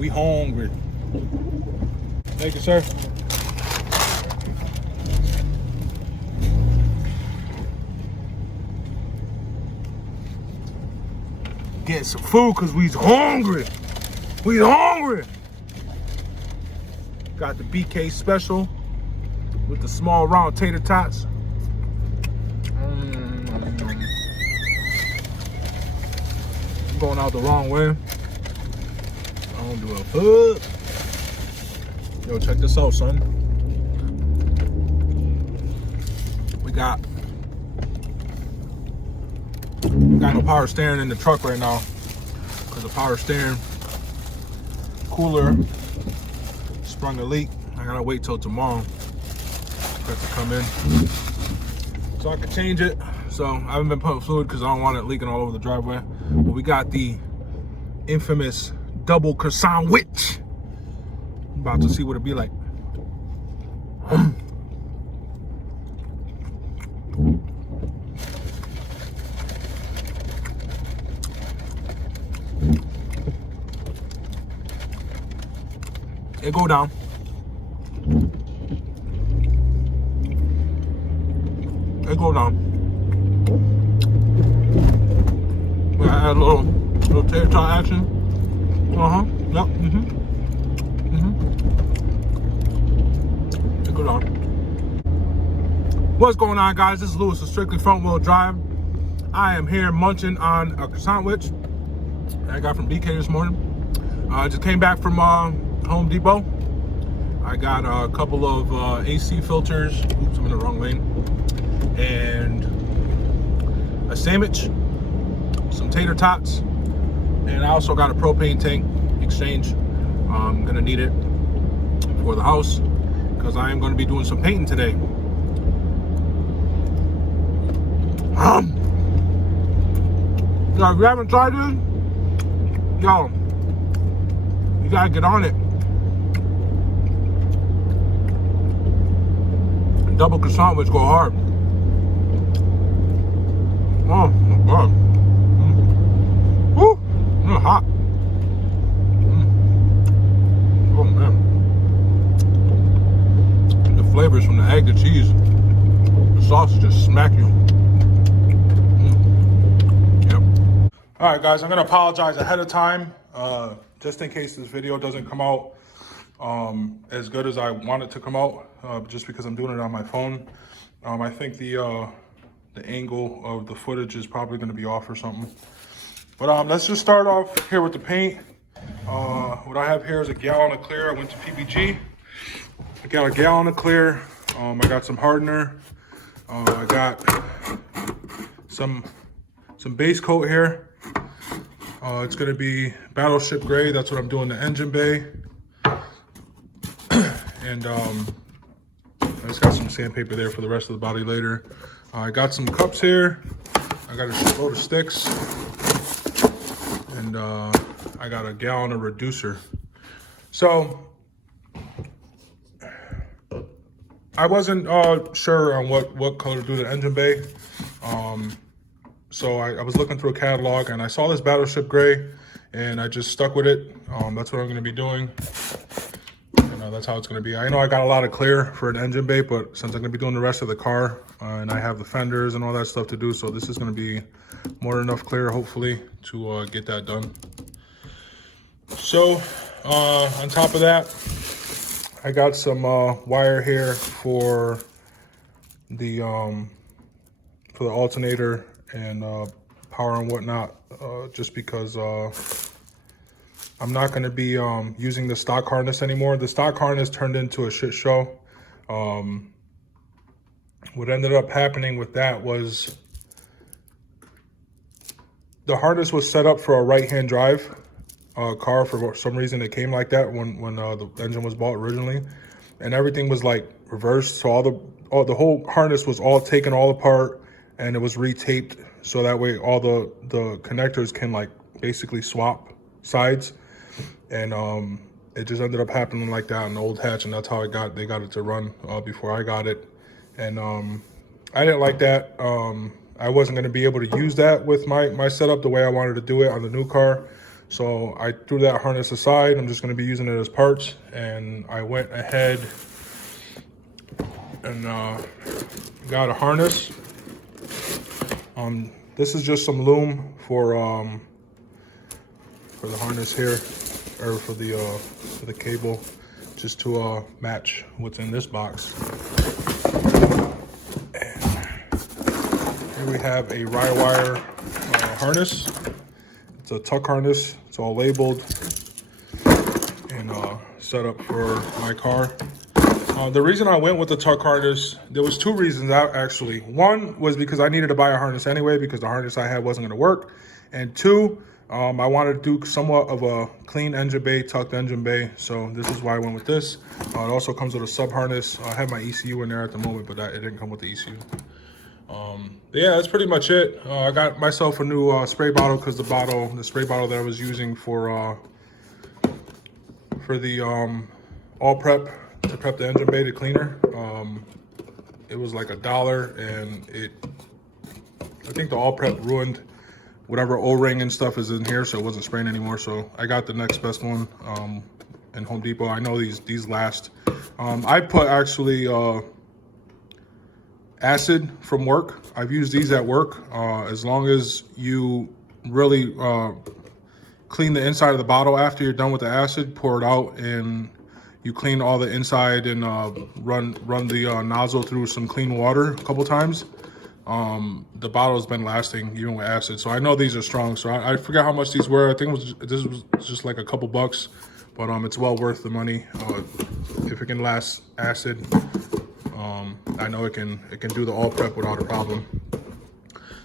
We hungry. Thank you, sir. Getting some food because we's hungry. We hungry. Got the BK special with the small round tater tots. I'm going out the wrong way. I don't do a fuck. Yo, check this out, son. We got no power steering in the truck right now because the power steering cooler sprung a leak. I gotta wait till tomorrow for it to come in so I can change it. So I haven't been putting fluid because I don't want it leaking all over the driveway. But we got the infamous double croissant witch. I'm about to see what it'd be like. It go down. It go down. We add a little tater tot action. Yep. It go down. What's going on, guys? This is Lewis of Strictly Front Wheel Drive. I am here munching on a croissant witch that I got from BK this morning. I just came back from Home Depot. I got a couple of AC filters. Oops, I'm in the wrong lane. And a sandwich, some tater tots, and I also got a propane tank exchange. I'm gonna need it for the house because I am gonna be doing some painting today. Yo, if you haven't tried this, yo, you gotta get on it. Double croissant which go hard. Oh my god. Woo! It's hot. Oh man. The flavors from the egg, the cheese, the sauce just smack you. Yep. Alright guys, I'm gonna apologize ahead of time. Just in case this video doesn't come out as good as I want it to come out, just because I'm doing it on my phone. I think the angle of the footage is probably going to be off or something. But let's just start off here with the paint. What I have here is a gallon of clear. I went to PBG. I got a gallon of clear. I got some hardener. I got some base coat here. It's going to be Battleship Gray. That's what I'm doing the engine bay. And I just got some sandpaper there for the rest of the body later. I got some cups here. I got a shitload of sticks. And I got a gallon of reducer. So I wasn't sure on what color to do the engine bay. So I was looking through a catalog and I saw this Battleship Gray and I just stuck with it. That's what I'm gonna be doing. That's how it's gonna be. I know I got a lot of clear for an engine bay, but since I'm gonna be doing the rest of the car and I have the fenders and all that stuff to do, so this is gonna be more than enough clear, hopefully, to get that done. So on top of that, I got some wire here for the alternator and power and whatnot, just because I'm not going to be using the stock harness anymore. The stock harness turned into a shit show. What ended up happening with that was the harness was set up for a right-hand drive car. For some reason, it came like that when the engine was bought originally, and everything was like reversed. So the whole harness was all taken all apart, and it was retaped so that way all the connectors can like basically swap sides. And it just ended up happening like that on the old hatch, and that's how they got it to run before I got it. And I didn't like that. I wasn't going to be able to use that with my setup the way I wanted to do it on the new car. So I threw that harness aside. I'm just gonna be using it as parts. And I went ahead and got a harness. This is just some loom for the harness here, or for the cable, just to match what's in this box. And here we have a wire harness. It's a tuck harness. It's all labeled and set up for my car. The reason I went with the tuck harness, there was two reasons actually. One was because I needed to buy a harness anyway because the harness I had wasn't going to work. And two, I wanted to do somewhat of a clean engine bay, tucked engine bay. So this is why I went with this. It also comes with a sub harness. I have my ECU in there at the moment, but it didn't come with the ECU. Yeah, that's pretty much it. I got myself a new spray bottle because the spray bottle that I was using for the all prep, to prep the engine bay, the cleaner, it was like $1, and I think the all prep ruined whatever O-ring and stuff is in here, so it wasn't spraying anymore. So I got the next best one in Home Depot. I know these last. I put actually acid from work. I've used these at work. As long as you really clean the inside of the bottle after you're done with the acid, pour it out, and you clean all the inside and run the nozzle through some clean water a couple times. The bottle has been lasting even with acid. So I know these are strong. So I forget how much these were. I think this was just like a couple bucks, but it's well worth the money. If it can last acid, I know it can do the all prep without a problem.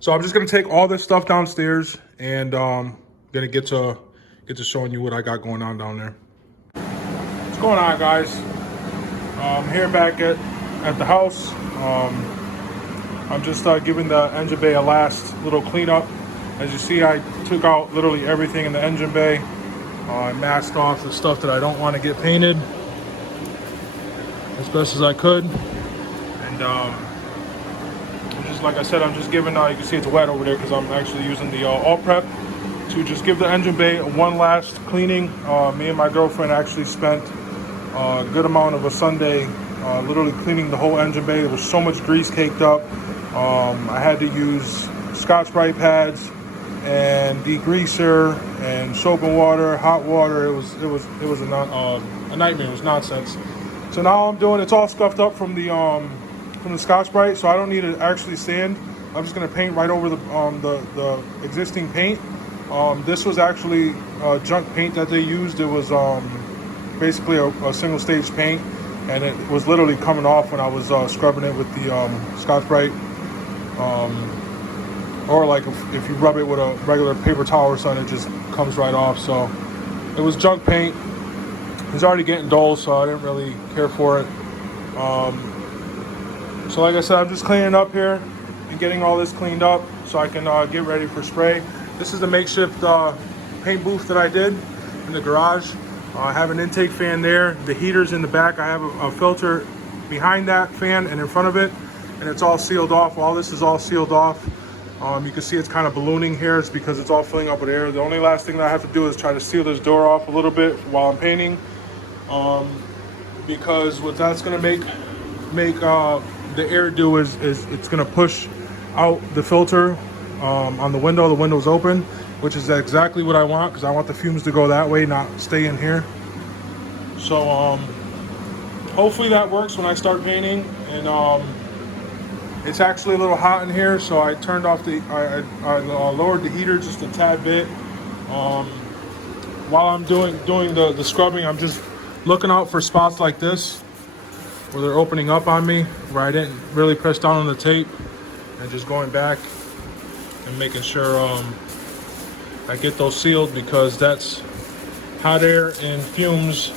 So I'm just gonna take all this stuff downstairs and gonna get to showing you what I got going on down there. What's going on, guys? I'm here back at the house. I'm just giving the engine bay a last little cleanup. As you see, I took out literally everything in the engine bay. I masked off the stuff that I don't want to get painted as best as I could. And just like I said, I'm just giving, you can see it's wet over there because I'm actually using the all prep to just give the engine bay one last cleaning. Me and my girlfriend actually spent a good amount of a Sunday literally cleaning the whole engine bay. There was so much grease caked up. I had to use Scotch-Brite pads and degreaser and soap and water, hot water. It was a nightmare. It was nonsense. So now I'm doing, it's all scuffed up from the Scotch-Brite, so I don't need to actually sand. I'm just gonna paint right over the existing paint. This was actually junk paint that they used. It was basically a single stage paint, and it was literally coming off when I was scrubbing it with the Scotch-Brite. Or like if you rub it with a regular paper towel or something, it just comes right off. So it was junk paint. It was already getting dull, so I didn't really care for it. So like I said, I'm just cleaning up here and getting all this cleaned up so I can get ready for spray. This is the makeshift paint booth that I did in the garage. I have an intake fan there. The heater's in the back. I have a filter behind that fan and in front of it, and it's all sealed off. All this is all sealed off. You can see it's kind of ballooning here. It's because it's all filling up with air. The only last thing that I have to do is try to seal this door off a little bit while I'm painting, because what that's going to make the air do is it's going to push out the filter on the window. The window's open, which is exactly what I want, because I want the fumes to go that way, not stay in here. So hopefully that works when I start painting. And it's actually a little hot in here, so I turned off I lowered the heater just a tad bit. While I'm doing the scrubbing, I'm just looking out for spots like this where they're opening up on me, where I didn't really press down on the tape, and just going back and making sure I get those sealed, because that's hot air and fumes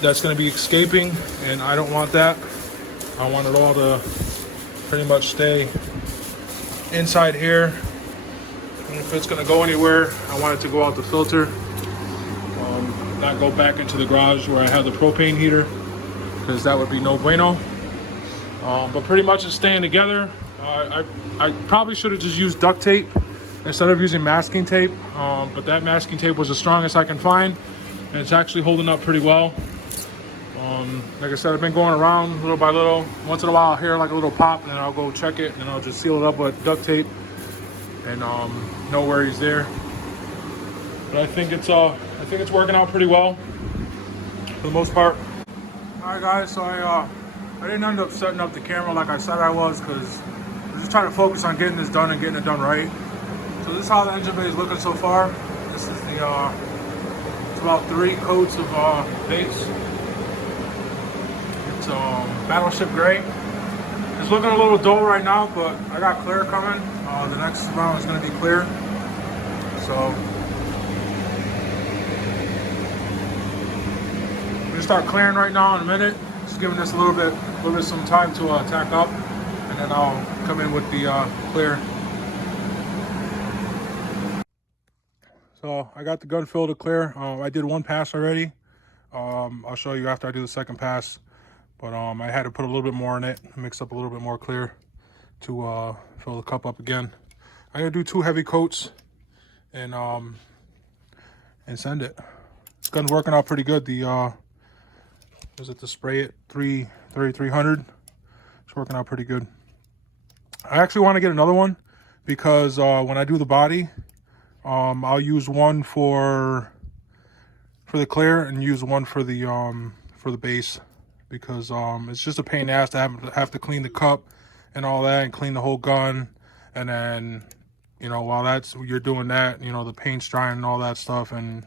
that's going to be escaping, and I don't want that. I want it all to pretty much stay inside here, and if it's going to go anywhere, I want it to go out the filter, not go back into the garage where I have the propane heater, because that would be no bueno. But pretty much it's staying together. I probably should have just used duct tape instead of using masking tape, but that masking tape was the strongest I can find, and it's actually holding up pretty well. Like I said, I've been going around little by little. Once in a while I'll hear like a little pop, and then I'll go check it, and I'll just seal it up with duct tape, and no worries there. But I think it's working out pretty well for the most part. All right, guys. So I didn't end up setting up the camera like I said I was, because I'm just trying to focus on getting this done and getting it done right. So this is how the engine bay is looking so far. This is it's about 3 coats of base. It's Battleship Gray. It's looking a little dull right now, but I got clear coming. The next round is going to be clear. So I'm going to start clearing right now in a minute. Just giving this a little bit some time to tack up, and then I'll come in with the clear. So I got the gun filled to clear. I did 1 pass already. I'll show you after I do the second pass. But I had to put a little bit more in it, mix up a little bit more clear to fill the cup up again. I'm gonna do 2 heavy coats and send it. This gun's working out pretty good. The the spray it 300. It's working out pretty good. I actually want to get another one because when I do the body, I'll use one for the clear and use one for the base, because it's just a pain in the ass to have to clean the cup and all that, and clean the whole gun, and then while you're doing that, the paint's drying and all that stuff. And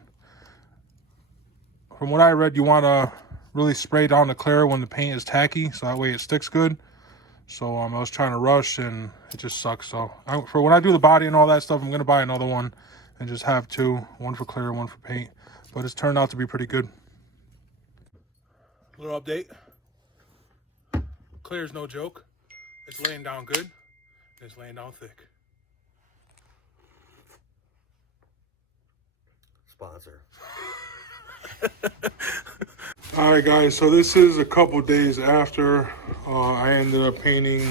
from what I read, you want to really spray down the clear when the paint is tacky, so that way it sticks good. So I was trying to rush and it just sucks. So for when I do the body and all that stuff, I'm gonna buy another one and just have 2, one for clear, one for paint. But it's turned out to be pretty good. Little update. Clear's no joke. It's laying down good. It's laying down thick. Sponsor. All right, guys. So this is a couple days after I ended up painting.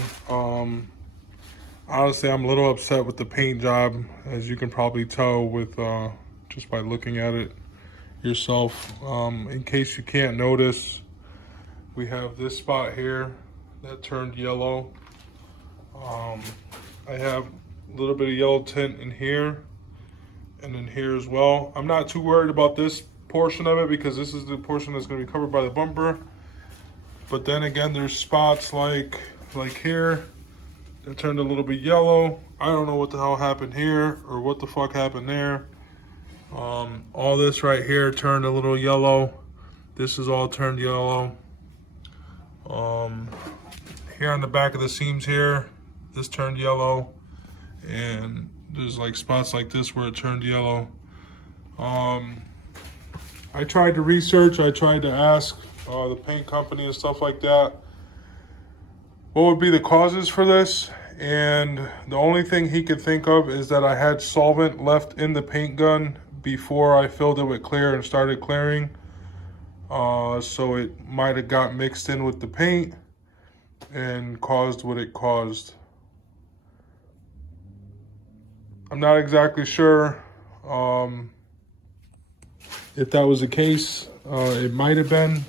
Honestly, I'm a little upset with the paint job, as you can probably tell with just by looking at it yourself. In case you can't notice, we have this spot here that turned yellow. I have a little bit of yellow tint in here and in here as well. I'm not too worried about this portion of it because this is the portion that's going to be covered by the bumper. But then again, there's spots like here that turned a little bit yellow. I don't know what the hell happened here or what the fuck happened there. All this right here turned a little yellow. This is all turned yellow. Here on the back of the seams here, this turned yellow, and there's like spots like this where it turned yellow. I tried to research, I tried to ask the paint company and stuff like that what would be the causes for this, and the only thing he could think of is that I had solvent left in the paint gun before I filled it with clear and started clearing. So it might have got mixed in with the paint and caused what it caused. I'm not exactly sure if that was the case. It might have been.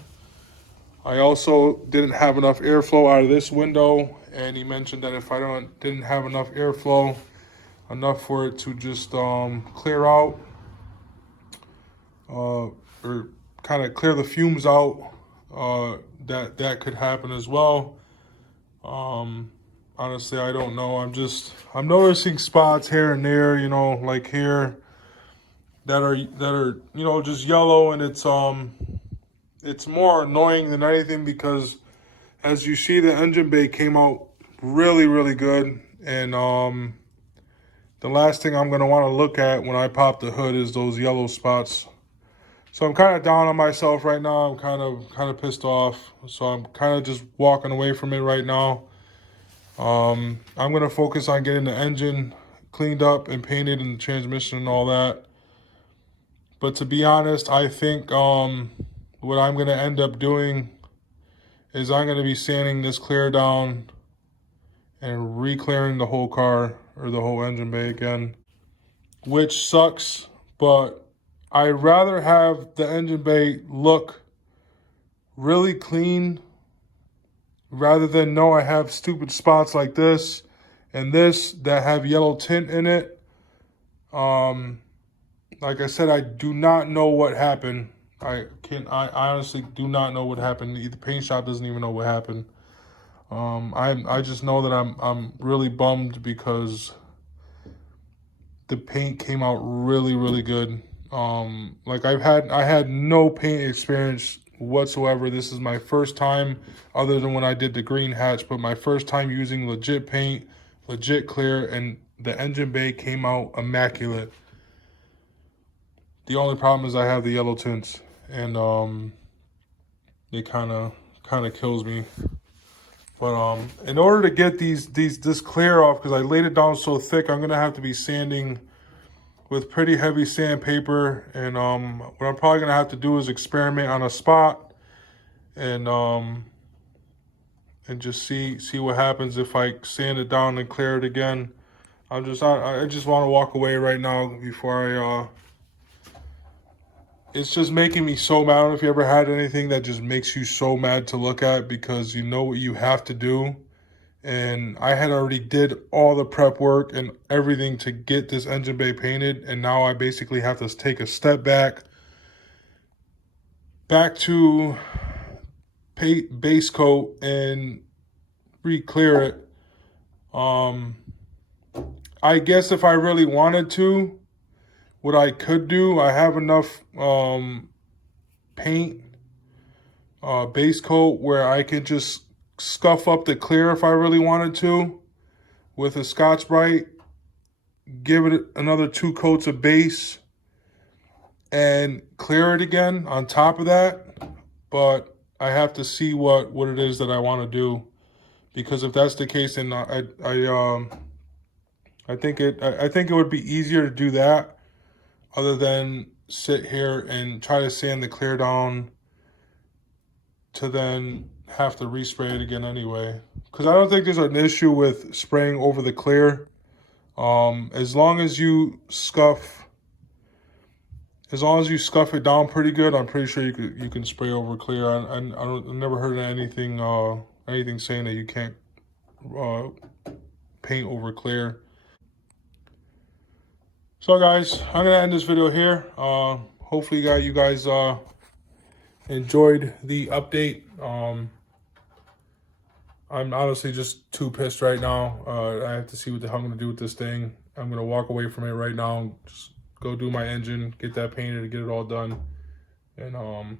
I also didn't have enough airflow out of this window, and he mentioned that if I didn't have enough airflow, enough for it to just clear out, or kind of clear the fumes out, that could happen as well. Honestly, I don't know. I'm noticing spots here and there, like here, that are just yellow, and it's more annoying than anything because, as you see, the engine bay came out really, really good, and the last thing I'm gonna want to look at when I pop the hood is those yellow spots. So I'm kind of down on myself right now. I'm kind of pissed off. So I'm kind of just walking away from it right now. I'm gonna focus on getting the engine cleaned up and painted, and the transmission and all that. But to be honest, I think what I'm gonna end up doing is I'm gonna be sanding this clear down and re-clearing the whole car or the whole engine bay again. which sucks, but I'd rather have the engine bay look really clean rather than know I have stupid spots like this and this that have yellow tint in it. Like I said, I do not know what happened. I honestly do not know what happened. The paint shop doesn't even know what happened. I just know that I'm really bummed because the paint came out really good. Like I had no paint experience whatsoever. This is my first time, other than when I did the green hatch, but my first time using legit paint, legit clear, and the engine bay came out immaculate. The only problem is I have the yellow tints, and it kind of kills me. But in order to get this clear off, because I laid it down so thick, I'm gonna have to be sanding with pretty heavy sandpaper. And what I'm probably gonna have to do is experiment on a spot, and just see what happens if I sand it down and clear it again. I just want to walk away right now before I. It's just making me so mad. I don't know if you ever had anything that just makes you so mad to look at because you know what you have to do. And I had already did all the prep work and everything to get this engine bay painted. And now I basically have to take a step back to base coat and re-clear it. I guess if I really wanted to, what I could do, I have enough paint, base coat, where I could just scuff up the clear if I really wanted to with a Scotch-Brite, give it another 2 coats of base, and clear it again on top of that. But I have to see what it is that I want to do, because if that's the case, then I think it would be easier to do that other than sit here and try to sand the clear down to then have to respray it again anyway. Because I don't think there's an issue with spraying over the clear. As long as you scuff it down pretty good, I'm pretty sure you can spray over clear. I've never heard of anything saying that you can't paint over clear. So guys, I'm gonna end this video here. Hopefully you guys enjoyed the update. I'm honestly just too pissed right now. I have to see what the hell I'm gonna do with this thing. I'm gonna walk away from it right now, just go do my engine, get that painted, and get it all done, and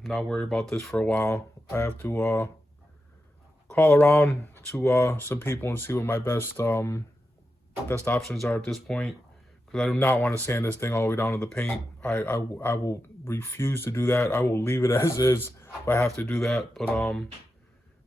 not worry about this for a while. I have to call around to some people and see what my best options are at this point. Because I do not want to sand this thing all the way down to the paint. I will refuse to do that. I will leave it as is if I have to do that. But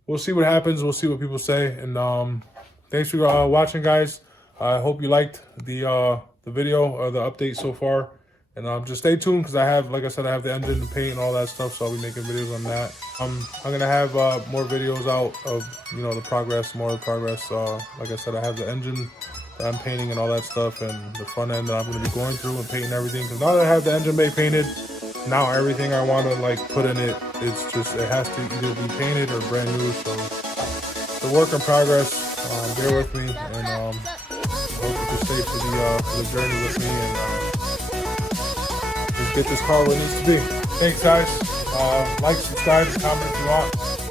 we'll see what happens. We'll see what people say. And thanks for watching, guys. I hope you liked the video or the update so far. And just stay tuned, because like I said, I have the engine, the paint, and all that stuff. So I'll be making videos on that. I'm gonna have more videos out of the progress, more of the progress. Like I said, I have the engine that I'm painting and all that stuff, and the front end that I'm going to be going through and painting everything. Because now that I have the engine bay painted, now everything I want to put in it, it has to either be painted or brand new. So it's a work in progress. Bear with me, and I hope you can stay for the journey with me, and just get this car where it needs to be. Thanks, guys. Like, subscribe, comment if you want.